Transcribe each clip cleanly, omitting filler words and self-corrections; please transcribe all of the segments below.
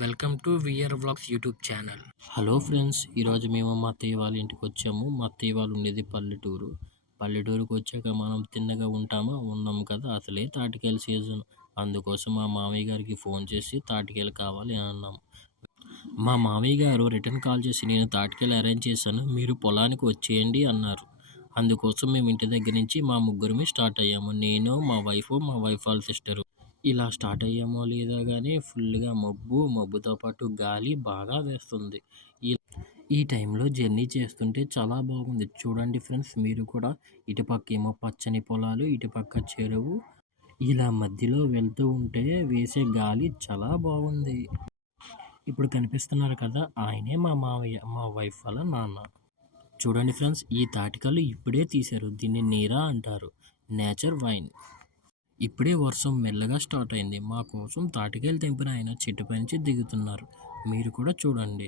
Welcome to VR vlogs YouTube channel. Hello friends, ఈరోజు మేము మా అత్తయ్య వాళ్ళ ఇంటికి వచ్చాము. మా అత్తయ్య వాళ్ళు ఉండేది పల్లెటూరు. పల్లెటూరుకు వచ్చాక మనం తిన్నగా ఉంటామా? ఉన్నాము కదా. అసలే తాటికాయల సీజన్. అందుకోసం మా మామయ్య గారికి ఫోన్ చేసి తాటికాయలు కావాలి అని అన్నాం. మా మామయ్య గారు రిటర్న్ కాల్ చేసి, నేను తాటికాయలు అరేంజ్ చేశాను, మీరు పొలానికి వచ్చేయండి అన్నారు. అందుకోసం మేము ఇంటి దగ్గర నుంచి మా ముగ్గురమే స్టార్ట్ అయ్యాము. నేను, మా వైఫ్ వాళ్ళ సిస్టరు. ఇలా స్టార్ట్ అయ్యామో లేదో కానీ ఫుల్గా మబ్బుతో పాటు గాలి బాగా వేస్తుంది. ఈ టైంలో జర్నీ చేస్తుంటే చాలా బాగుంది. చూడండి ఫ్రెండ్స్, మీరు కూడా. ఇటుపక్క ఏమో పచ్చని పొలాలు, ఇటుపక్క చెరువు. ఇలా మధ్యలో వెళ్తూ ఉంటే వేసే గాలి చాలా బాగుంది. ఇప్పుడు కనిపిస్తున్నారు కదా, ఆయనే మా మావయ్య, మా వైఫ్ వాళ్ళ నాన్న. చూడండి ఫ్రెండ్స్, ఈ తాటికలు ఇప్పుడే తీశారు. దీన్ని నీరా అంటారు, నేచర్ వైన్. ఇప్పుడే వర్షం మెల్లగా స్టార్ట్ అయింది. మా కోసం తాటికాయలు తెంపిన ఆయన చెట్టుపై నుంచి దిగుతున్నారు. మీరు కూడా చూడండి.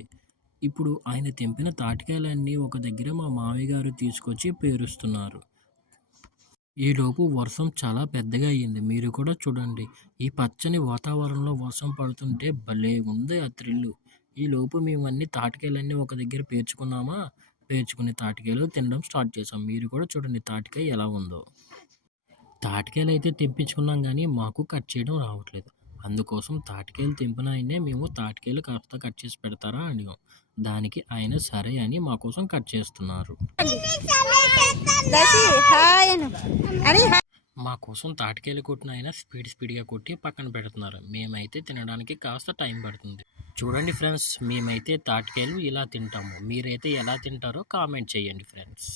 ఇప్పుడు ఆయన తెంపిన తాటికాయలన్నీ ఒక దగ్గర మా మామయ్య గారు తీసుకొచ్చి పేరుస్తున్నారు. ఈలోపు వర్షం చాలా పెద్దగా అయ్యింది. మీరు కూడా చూడండి. ఈ పచ్చని వాతావరణంలో వర్షం పడుతుంటే భలే ఉంది ఆ థ్రిల్లు. ఈలోపు మేము అన్ని తాటికాయలన్నీ ఒక దగ్గర పేర్చుకున్నామా. పేర్చుకుని తాటికాయలు తినడం స్టార్ట్ చేసాం. మీరు కూడా చూడండి తాటికాయ ఎలా ఉందో. తాటికాయలు అయితే తెంపించుకున్నాం కానీ మాకు కట్ చేయడం రావట్లేదు. అందుకోసం తాటికాయలు తెంపిన ఆయనే, మేము తాటికాయలు కాస్త కట్ చేసి పెడతారా అడిగాం. దానికి ఆయన సరే అని మా కోసం కట్ చేస్తున్నారు. మా కోసం తాటికాయలు కొట్టిన ఆయన స్పీడ్గా కొట్టి పక్కన పెడుతున్నారు. మేమైతే తినడానికి కాస్త టైం పడుతుంది. చూడండి ఫ్రెండ్స్, మేమైతే తాటికాయలు ఇలా తింటాము. మీరైతే ఎలా తింటారో కామెంట్ చేయండి ఫ్రెండ్స్.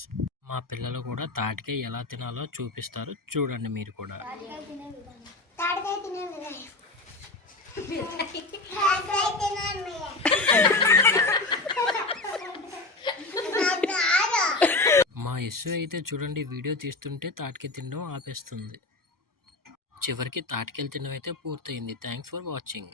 మా పిల్లలు కూడా తాటికాయ ఎలా తినాలో చూపిస్తారు. చూడండి మీరు కూడా. మా యస్సు అయితే చూడండి, వీడియో తీస్తుంటే తాటికాయ తినడం ఆపేస్తుంది. చివరికి తాటికాయలు తినడం అయితే పూర్తయింది. Thanks for watching.